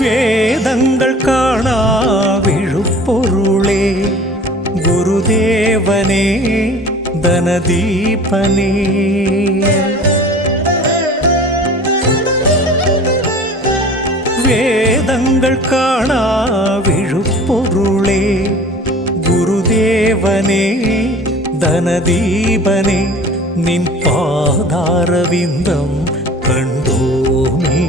வேதங்கள் காணா விழுப்பொருளே குருதேவனே தனதீபனே. வேதங்கள் காணா விழுப்பொருளே குருதேவனே தனதீபனே. நின் பாதாரவிந்தம் கண்டோமே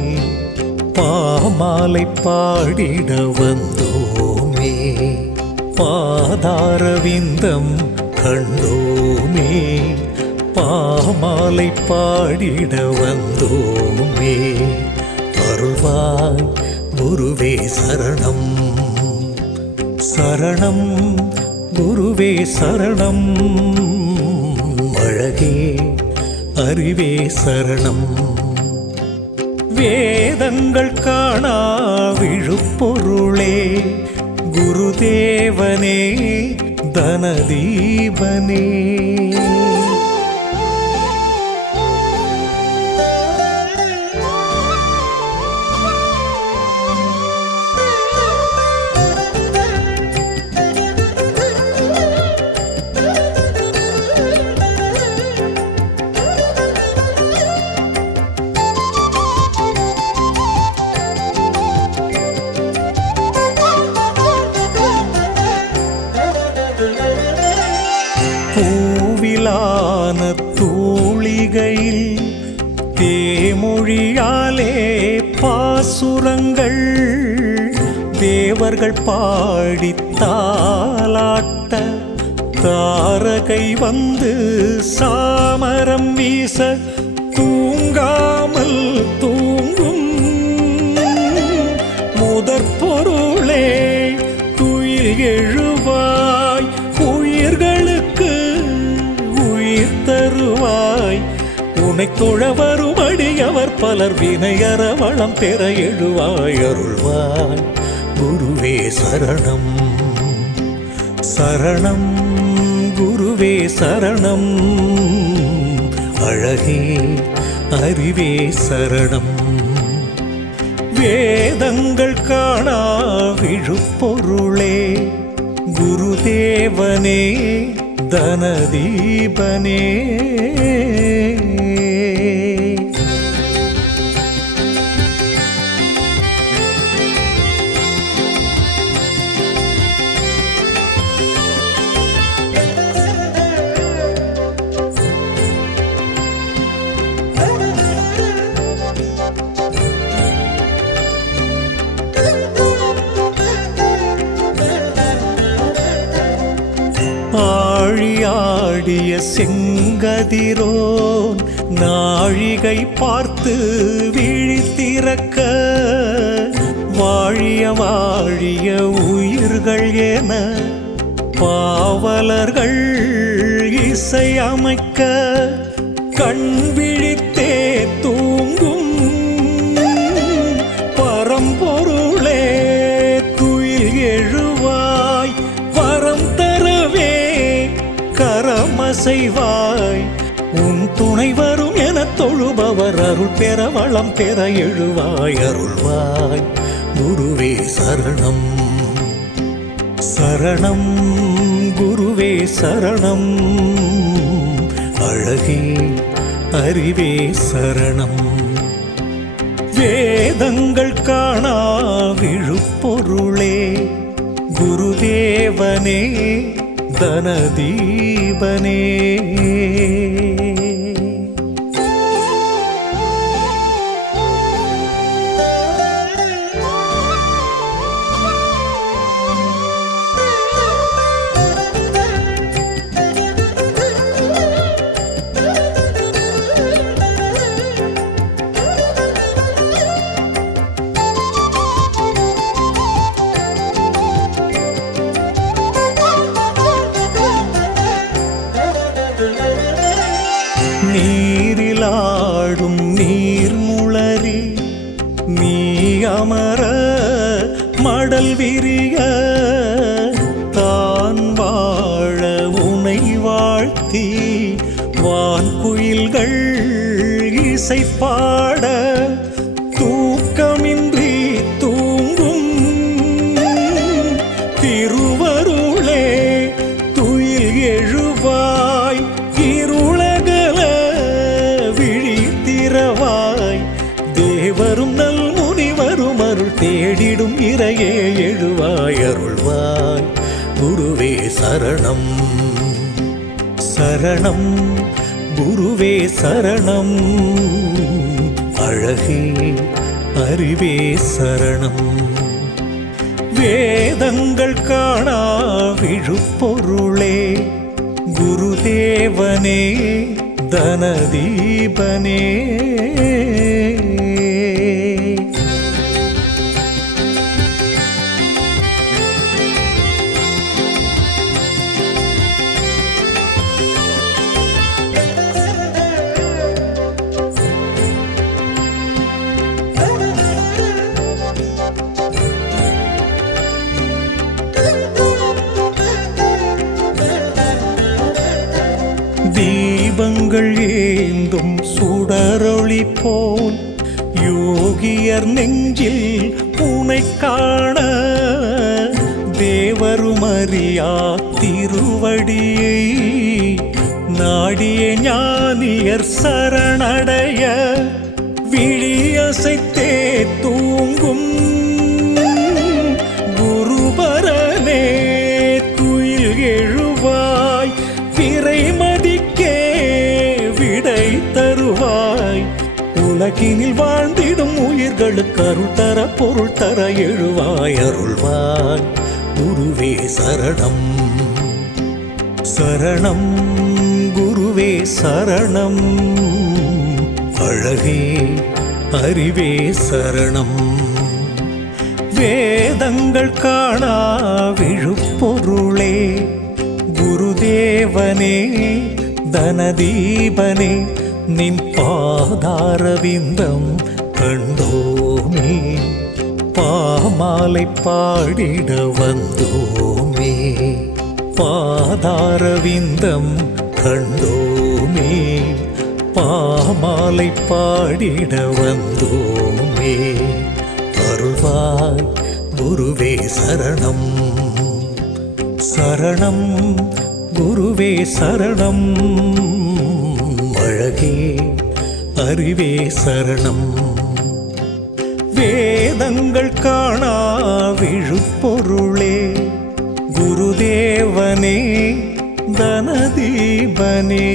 பாமாலை பாடிட வந்தோமே. பாதாரவிந்தம் கண்டோமே பாமாலை பாடிட வந்தோமே. அருள்வாய் குருவே சரணம் சரணம் குருவே சரணம். அழகே அறிவே சரணம். வேதங்கள் காணா விழுப்பொருளே குருதேவனே தனதீபனே. பூவிலான தூளிகையில் தேமொழியாலே பாசுரங்கள் தேவர்கள் பாடித்தாலாட்ட தாரகை வந்து சாமரம் வீச தூங்காமல் தூங்கும் முதற்பொருளே துயில் எழுவாய் உயிர்களுக்கு உயிர் தருவாய். உனை தொழ வரும் அடியவர் பலர் வினையற வளம் பெற எழுவாய். அருள்வாய் குருவே சரணம் சரணம் குருவே சரணம். அழகே அறிவே சரணம். வேதங்கள் காணா விழுப்பொருளே குருதேவனே தனதீபனே. ஆழியாடிய செங்கதிரோன் நாழிகை பார்த்து விழித்திறக்க வாழிய வாழிய உயிர்கள் என பாவலர்கள் இசை அமைக்க கண் விழித்தே தூங்கும் பரம்பொருளே துயில் எழுவாய். வரம் தரவே கரமசைவாய். உன் துணை வரும் என தொழுபவர் அருள் பெற வளம் பெற எழுவாய். அருள்வாய் குருவே சரணம் சரணம் குருவே சரணம். அழகே அறிவே சரணம். வேதங்கள் காணா விழுப்பொருளே குருதேவனே தனதீபனே. நீரிலாடும் நீர்முளரி நீ அமர மடல் விரிய தான் வாழ உனை வாழ்த்தி வான்குயில்கள் இசை பாட தூக்கமின்றி தூங்கும் இறையே எழுவாய் அருள்வாய் குருவே சரணம் சரணம் குருவே சரணம் அழகே அறிவே சரணம் வேதங்கள் காணா விழுப்பொருளே குருதேவனே தனதீபனே தீபங்கள் ஏந்தும் சுடரொளி போல் யோகியர் நெஞ்சில் உனை காண தேவருமறியா திருவடியை நாடிய ஞானியர் சரணடைய விழியசைத்தே தூங்கும் குருபரனே துயில் எழுவாய் பிறைமதிக்கே விடை தருவாய் உலகினில் வாழ்ந்திடும் உயிர்களுக்கு அருள் தர பொருள் தர எழுவாய் அருள்வாய் குருவே சரணம் சரணம் குருவே சரணம் அழகே அறிவே சரணம் வேதங்கள் காணா விழுப்பொருளே குருதேவனே தனதீபனே நின் பாதாரவிந்தம் கண்டோமே பாமாலை பாடிட வந்தோமே பாதாரவிந்தம் கண்டோமே பாமாலை பாடிட வந்தோமே அருள்வாய் குருவே சரணம் சரணம் குருவே சரணம் அழகே அறிவே சரணம் வேதங்கள் காணா விழுப்பொருளே குருதேவனே தனதீபனே